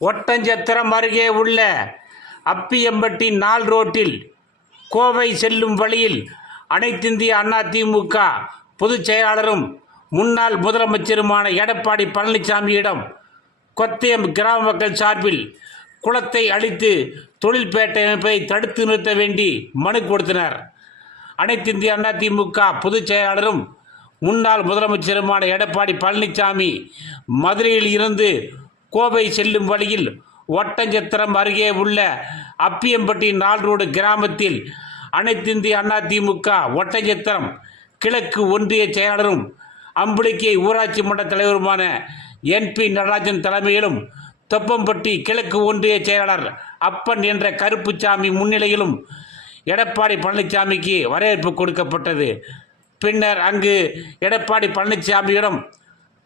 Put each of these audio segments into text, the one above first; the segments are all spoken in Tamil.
ஒட்டஞ்சத்திரம் அருகே உள்ள அப்பியம்பட்டி நாள் ரோட்டில் கோவை செல்லும் வழியில் அனைத்திந்திய அண்ணா திமுக பொதுச் செயலாளரும் முன்னாள் முதலமைச்சருமான எடப்பாடி பழனிசாமியிடம் கொத்தயம் கிராம மக்கள் சார்பில் குளத்தை அழித்து தொழில்பேட்டை அமைப்பை தடுத்து நிறுத்த வேண்டி மனு கொடுத்தனர். அனைத்திந்திய அண்ணா திமுக பொதுச் செயலாளரும் முன்னாள் முதலமைச்சருமான எடப்பாடி பழனிசாமி மதுரையில் இருந்து கோவை செல்லும் வழியில் ஒட்டஞ்சத்திரம் அருகே உள்ள அப்பியம்பட்டி நாள் ரோடு கிராமத்தில் அனைத்திந்திய அண்ணா திமுக ஒட்டஞ்சத்திரம் கிழக்கு ஒன்றிய செயலாளரும் அம்புலிக்கை ஊராட்சி மன்ற தலைவருமான NP நடராஜன் தலைமையிலும் தொப்பம்பட்டி கிழக்கு ஒன்றிய செயலாளர் அப்பன் என்ற கருப்புசாமி முன்னிலையிலும் எடப்பாடி பழனிசாமிக்கு வரவேற்பு கொடுக்கப்பட்டது. பின்னர் அங்கு எடப்பாடி பழனிசாமியிடம்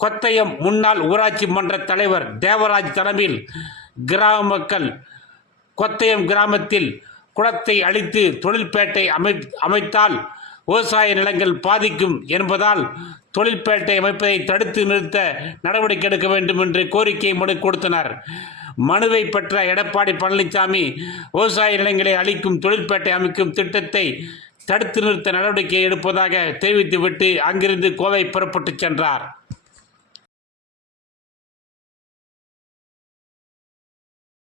கொத்தயம் முன்னாள் ஊராட்சி மன்ற தலைவர் தேவராஜ் தலைமையில் கிராம மக்கள் கொத்தயம் கிராமத்தில் குளத்தை அழித்து தொழில்பேட்டை அமைத்தால் விவசாய நிலங்கள் பாதிக்கும் என்பதால் தொழில்பேட்டை அமைப்பதை தடுத்து நிறுத்த நடவடிக்கை எடுக்க வேண்டும் என்று கோரிக்கை மனு கொடுத்தனர். மனுவை பெற்ற எடப்பாடி பழனிசாமி விவசாய நிலங்களை அழிக்கும் தொழில்பேட்டை அமைக்கும் திட்டத்தை தடுத்து நிறுத்த நடவடிக்கை எடுப்பதாக தெரிவித்துவிட்டு அங்கிருந்து கோவை புறப்பட்டு சென்றார்.